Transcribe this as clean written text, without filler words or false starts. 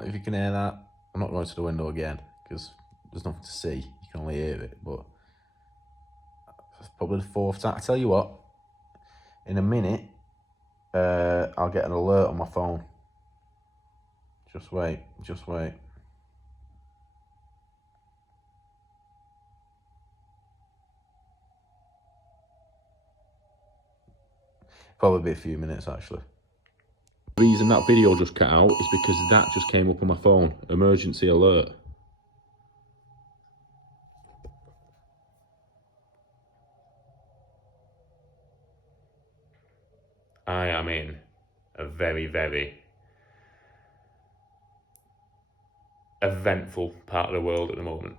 if you can hear that. I'm not going to the window again because there's nothing to see. You can only hear it, but it's probably the fourth time. I tell you what, in a minute, I'll get an alert on my phone. Just wait. Probably be a few minutes, actually. The reason that video just cut out is because that just came up on my phone. Emergency alert. I am in a very, very eventful part of the world at the moment.